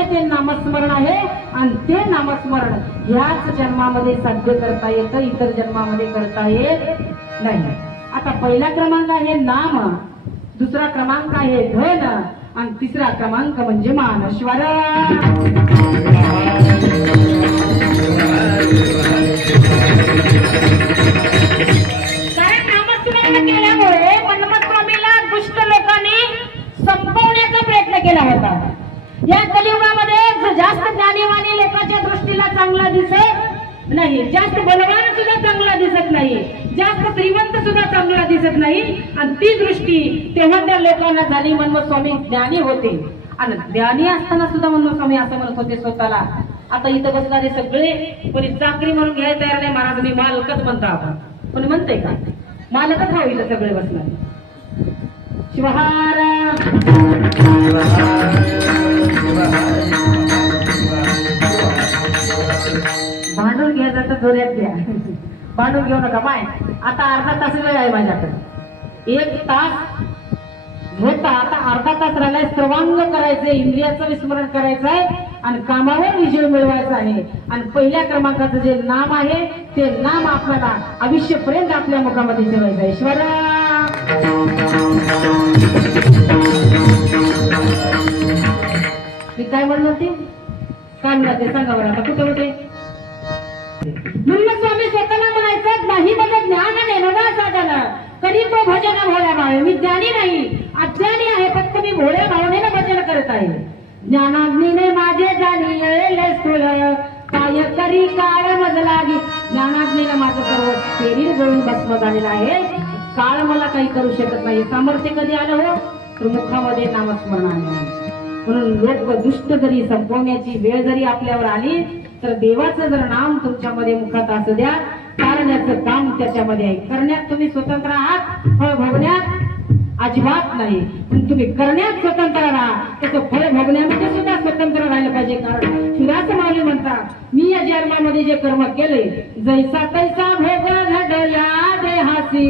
म्हणजे ते नामस्मरण आहे आणि ते नामस्मरण ह्याच जन्मामध्ये साध्य करता येतं, इतर जन्मामध्ये करता येत नाही. आता पहिला क्रमांक आहे नाम, दुसरा क्रमांक आहे धन आणि तिसरा क्रमांक म्हणजे मानश्वर. कारण नामस्मरण केल्यामुळे मन्मथस्वामीला दुष्ट लोकांनी संपवण्याचा प्रयत्न केला होता. या कलियुगामध्ये जास्त ज्ञानीवानी लोकांच्या दृष्टीला चांगला दिसत नाही, जास्त बलवान सुद्धा चांगला दिसत नाही, जास्त श्रीमंत सुद्धा चांगला दिसत नाही. आणि ती दृष्टी तेव्हा त्या लोकांना झाली. मन्मथस्वामी ज्ञानी होते आणि ज्ञानी असताना सुद्धा मन्मथस्वामी असं म्हणत होते स्वतःला, आता इथं बसणारे सगळे कोणी चाकरी म्हणून घ्यायला तयार नाही, महाराज मी मालकच म्हणतो. आपण कोणी म्हणते का मालकच हवं इथं सगळे बसणारे. शिवहार भांडून घ्यायचं तर जोऱ्यात घ्या, भांडून घेऊ नका. माय आता अर्धा तास वेळ आहे माझ्याकडे, 1 तास होता, आता अर्धा तास राहिलाय. सर्वांग करायचंय, इंद्रियाचं विस्मरण करायचंय आणि कामावर विजय मिळवायचा आहे. आणि पहिल्या क्रमांकाचं जे नाम आहे ते नाम आपल्याला आयुष्यपर्यंत आपल्या मुखामध्ये ठेवायचं आहे. ईश्वर मी काय म्हणलं होते, काय म्हणते सांगा बरं, आता कुठे होते. मन्मथस्वामी स्वतःला म्हणायचं नाही माझं ज्ञान नेमना साधन तरी तो भजन भोळ्या भावे. मी ज्ञानी नाही, अज्ञानी आहे, फक्त मी भोळ्या भावनेनं भजन करत आहे. ज्ञानाग्नीने माझे जाणीले स्थूल काय करी काळ मज लागी. ज्ञानाग्नीने माझं सर्व शरीर जळून भस्म झालेलं आहे, काळ मला काही करू शकत नाही. सामर्थ्य कधी आलं हो तर मुखामध्ये नामस्मरण आलं. म्हणून लोक दुष्ट जरी संपवण्याची वेळ जरी आपल्यावर आली तर देवाचं जर नाम तुमच्यामध्ये मुखात असू द्या, करण्याचं काम त्याच्यामध्ये आहे. करण्यात तुम्ही स्वतंत्र आहात, फळ भोगण्यात अजिबात नाही. पण तुम्ही करण्यात स्वतंत्र राहा, तसं फळ भोगण्यामध्ये सुद्धा स्वतंत्र राहिलं पाहिजे. कारण शिवदास माऊली म्हणतात, मी या जन्मामध्ये जे कर्म केले जैसा तैसा भोग घडया देहासी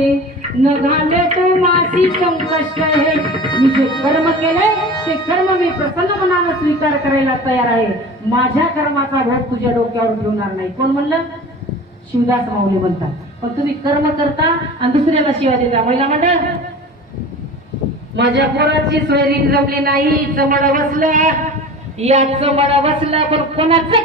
न घाले तू मासी संकष्ट हे. मी जे कर्म केले ते कर्म मी प्रसन्न मनानं स्वीकार करायला तयार आहे. माझ्या कर्माचा भोग तुझ्या डोक्यावर ठेवणार नाही. कोण म्हणलं? शिवदास माऊली म्हणतात. पण तुम्ही कर्म करता आणि दुसऱ्याला शिवा देता. महिला म्हणतात माझ्या पोराची सोयरीक जमली नाही, चमड बसलं, या चमड बसलं, पण कोणाचं